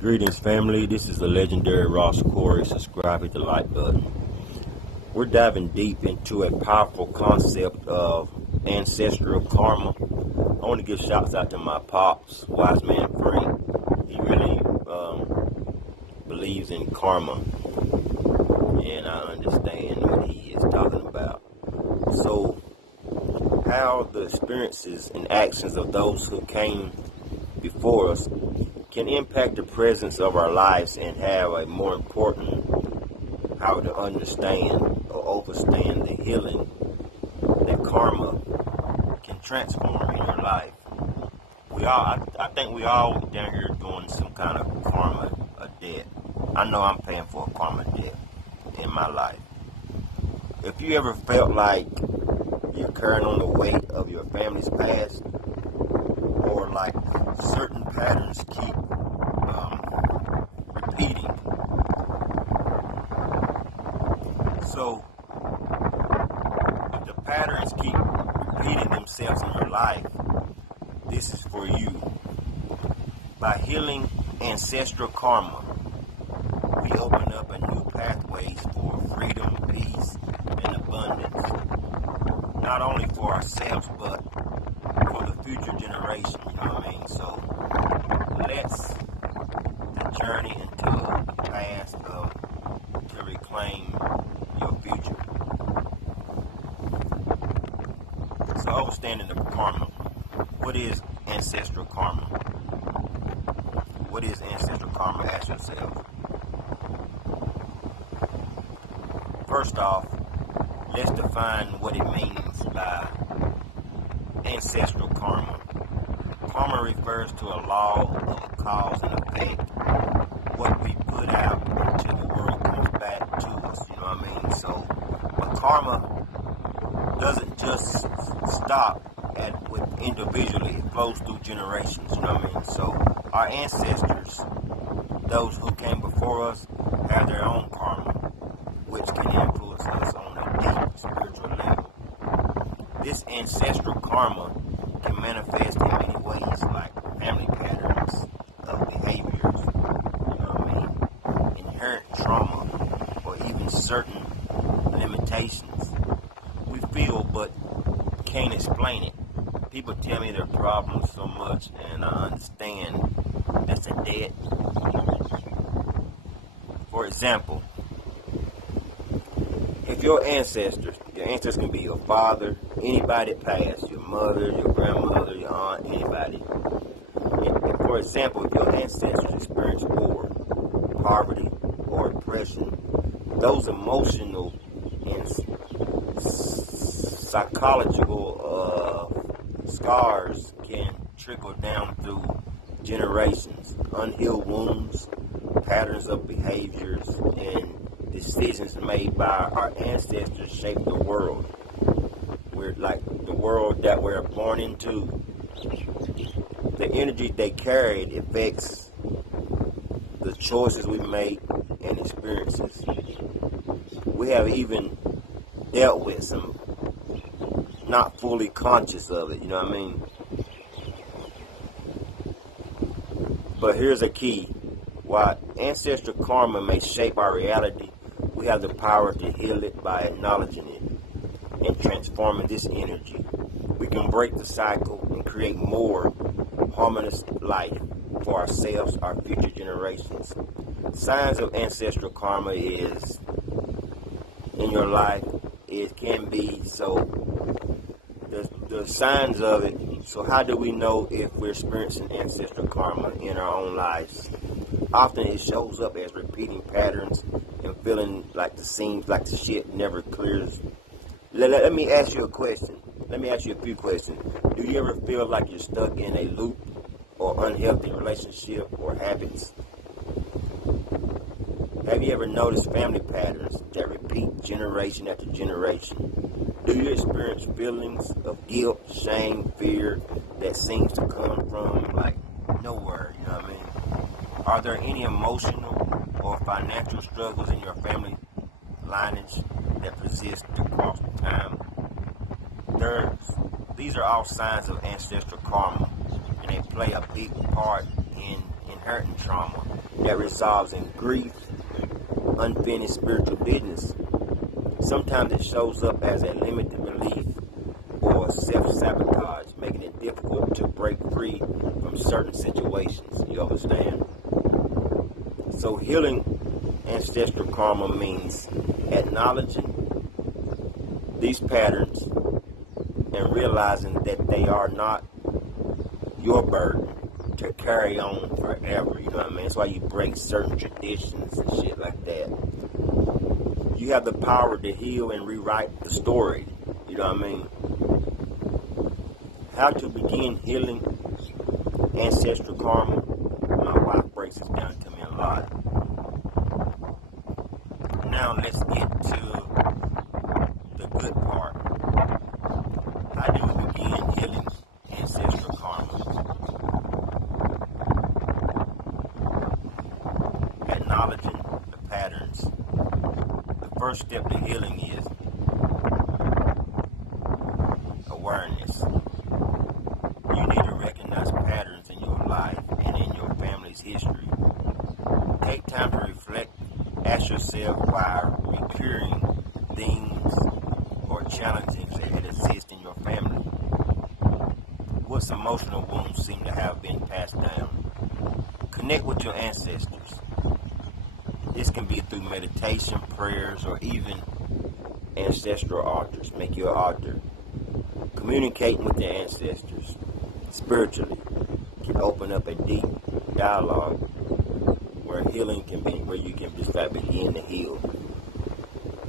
Greetings, family. This is the legendary Ross Corey. Subscribe, hit the like button. We're diving deep into a powerful concept of ancestral karma. I want to give shouts out to my pops, Wise Man Frank. He really believes in karma, and I understand what he is talking about. So, how the experiences and actions of those who came before us can impact the presence of our lives and have a more important how to understand or overstand the healing that karma can transform in your life. I think we all down here doing some kind of karma, a debt. I know I'm paying for a karma debt in my life. If you ever felt like you're carrying on the weight of your family's past, or like certain patterns keep repeating. So, if the patterns keep repeating themselves in your life, this is for you. By healing ancestral karma, we open up a new pathways for freedom, peace, and abundance. Not only for ourselves, but for the future generation, you know what I mean? So let's journey into a past to reclaim your future. So understanding the karma. What is ancestral karma? What is ancestral karma? Ask yourself. First off, let's define what it means by ancestral karma. Karma refers to a law of a cause and effect. What we put out into the world comes back to us, you know what I mean? So, but karma doesn't just stop with individually, it flows through generations, you know what I mean? So, our ancestors, those who came before us, have their own karma, which can influence us on a deep spiritual level. This ancestral karma can manifest in many ways, like family patterns of behaviors, you know what I mean, inherent trauma, or even certain limitations. We feel but can't explain it. People tell me their problems so much, and I understand that's a debt. For example, if your ancestors can be your father, anybody that passed, your mother, your grandmother, your aunt, anybody. For example, if your ancestors experienced war, poverty, or oppression, those emotional and psychological scars can trickle down through generations. Unhealed wounds, patterns of behaviors, and decisions made by our ancestors shape the world. We're like the world that we're born into. The energy they carried affects the choices we make and experiences. We have even dealt with some not fully conscious of it, you know what I mean? But here's a key. While ancestral karma may shape our reality, we have the power to heal it by acknowledging it and transforming this energy. We can break the cycle and create more harmonious life for ourselves, our future generations. Signs of ancestral karma is in your life. It can be so. The signs of it. So how do we know if we're experiencing ancestral karma in our own lives? Often it shows up as repeating patterns and feeling like the shit never clears. Let me ask you a question. Let me ask you a few questions. Do you ever feel like you're stuck in a loop or unhealthy relationship or habits? Have you ever noticed family patterns that repeat generation after generation? Do you experience feelings of guilt, shame, fear that seems to come from like nowhere, you know what I mean? Are there any emotional or financial struggles in your family lineage that persist across time? These are all signs of ancestral karma, and they play a big part in inheriting trauma that resolves in grief, unfinished spiritual business. Sometimes it shows up as a limited belief or self-sabotage, making it difficult to break free from certain situations. You understand? So healing ancestral karma means acknowledging these patterns and realizing that they are not your burden to carry on forever. You know what I mean? That's why you break certain traditions and shit like that. You have the power to heal and rewrite the story. You know what I mean? How to begin healing ancestral karma. My wife breaks this down to me a lot. Now let's get to the good part. How do we begin healing ancestral karma? Acknowledging the patterns. The first step to healing is awareness. You need to recognize patterns in your life and in your family's history. Take time to reflect. Ask yourself why recurring themes or challenges that exist in your family. What emotional wounds seem to have been passed down? Connect with your ancestors. This can be through meditation, prayers, or even ancestral altars. Make your altar. Communicating with your ancestors spiritually can open up a deep dialogue where healing can be, where you can just begin to heal.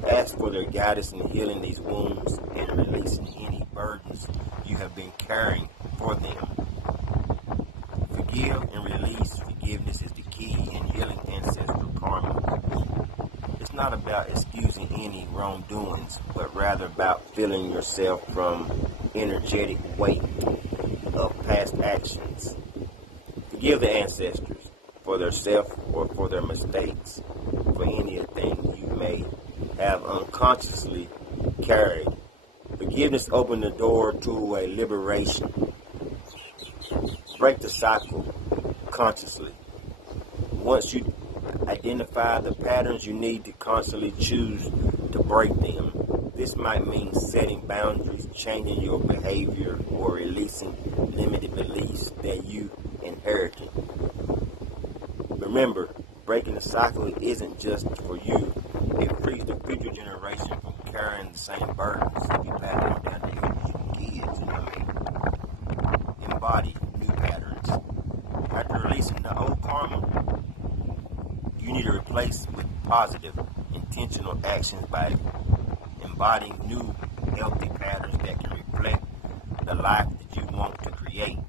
Ask for their guidance in healing these wounds and releasing any burdens you have been carrying for them. Forgive and release. Forgiveness is the key in healing ancestral karma. It's not about excusing any wrongdoings, but rather about filling yourself from energetic weight of past actions. Forgive the ancestors for their self or for their mistakes, for anything you may have unconsciously carried. Forgiveness opens the door to a liberation. Break the cycle consciously. Once you identify the patterns, you need to constantly choose to break them. This might mean setting boundaries, changing your behavior, or releasing limited beliefs that you inherited. Remember, breaking the cycle isn't just for you. It frees the future generation from carrying the same burdens you pass on down to your kids. You know what I mean? Embody new patterns. After releasing the old karma, you need to replace with positive, intentional actions by embodying new, healthy patterns that can reflect the life that you want to create.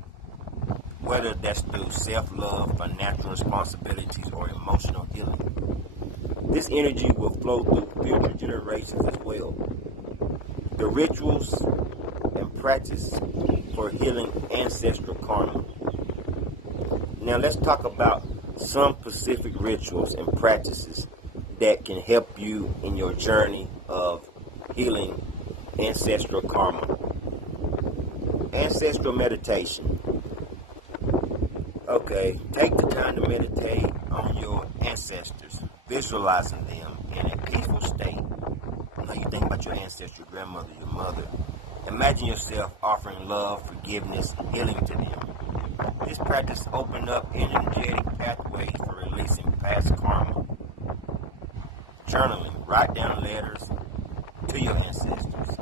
Whether that's through self-love, financial responsibilities, or emotional healing. This energy will flow through future generations as well. The rituals and practice for healing ancestral karma. Now let's talk about some specific rituals and practices that can help you in your journey of healing ancestral karma. Ancestral meditation. Okay, take the time to meditate on your ancestors, visualizing them in a peaceful state. You know, you think about your ancestors, your grandmother, your mother. Imagine yourself offering love, forgiveness, and healing to them. This practice opens up energetic pathways for releasing past karma. Journaling. Write down letters to your ancestors.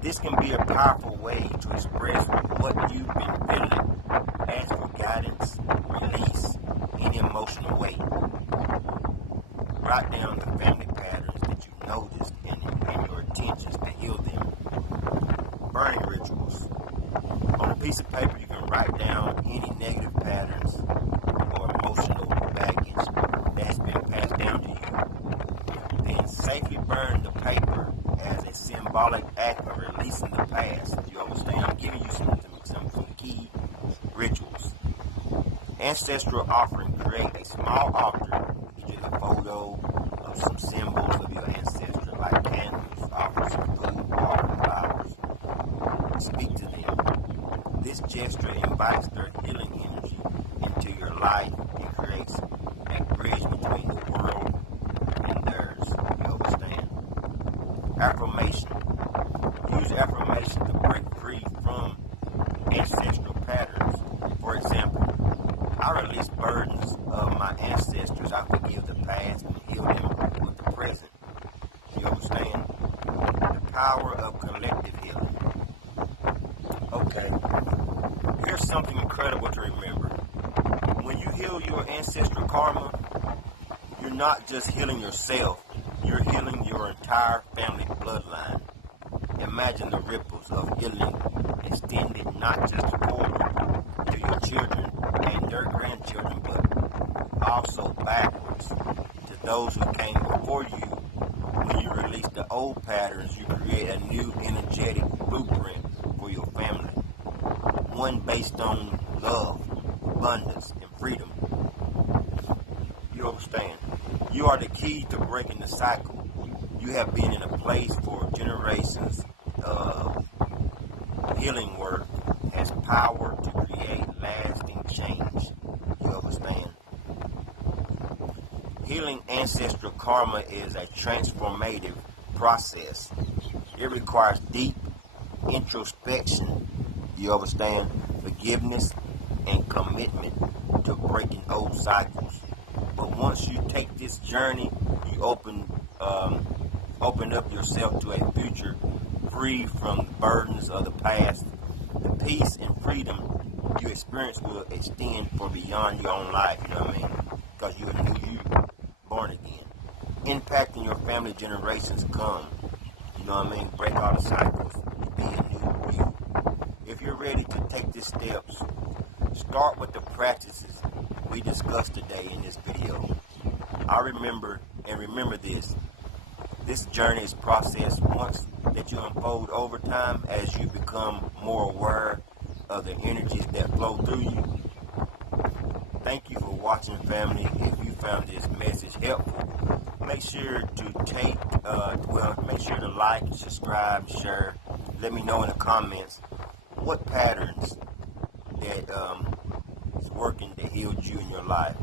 This can be a powerful way to express what you've been feeling. Ask for guidance, release any emotional weight. Write down the family patterns that you noticed and your intentions to heal them. Burning rituals. On a piece of paper, you can write down any negative patterns or emotional baggage that has been passed down to you. Then safely burn the paper as a symbolic act of releasing the past. You understand? I'm giving you some key rituals. Ancestral offering. Create a small altar. Get you a photo of some symbols of your ancestor, like candles, offer some food, water, flowers. Speak to them. This gesture invites their healing energy into your life and creates between the world and theirs. You understand? Affirmation. Use affirmation to break free from ancestral patterns. For example, I release burdens of my ancestors. I forgive the past and heal them with the present. You understand? The power of collective healing. Okay, here's something incredible to remember. When you heal your ancestral karma, you're not just healing yourself, you're healing your entire family bloodline. Imagine the ripples of healing extended not just forward to your children and their grandchildren, but also backwards to those who came before you. When you release the old patterns, you create a new energetic blueprint for your family. One based on love, abundance, and freedom. You understand? You are the key to breaking the cycle. You have been in a place for generations of healing work has power to create lasting change. You understand? Healing ancestral karma is a transformative process. It requires deep introspection, you understand, forgiveness, and commitment to breaking old cycles. But once you take this journey, you open up yourself to a future free from the burdens of the past. The peace and freedom you experience will extend for beyond your own life, you know what I mean? Because you're a new you, born again. Impacting your family generations come, you know what I mean? Break all the cycles, be a new you. If you're ready to take these steps, start with the practices we discussed today in this video. Remember this. This journey is processed once that you unfold over time as you become more aware of the energies that flow through you. Thank you for watching, family. If you found this message helpful, make sure to like, subscribe, share. Let me know in the comments what patterns that is working that healed you in your life.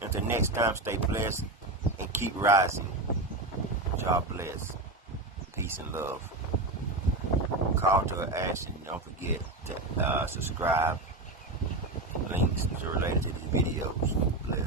Until next time, stay blessed and keep rising. God bless. Peace and love. Call to action. Don't forget to subscribe. Links are related to these videos. Bless.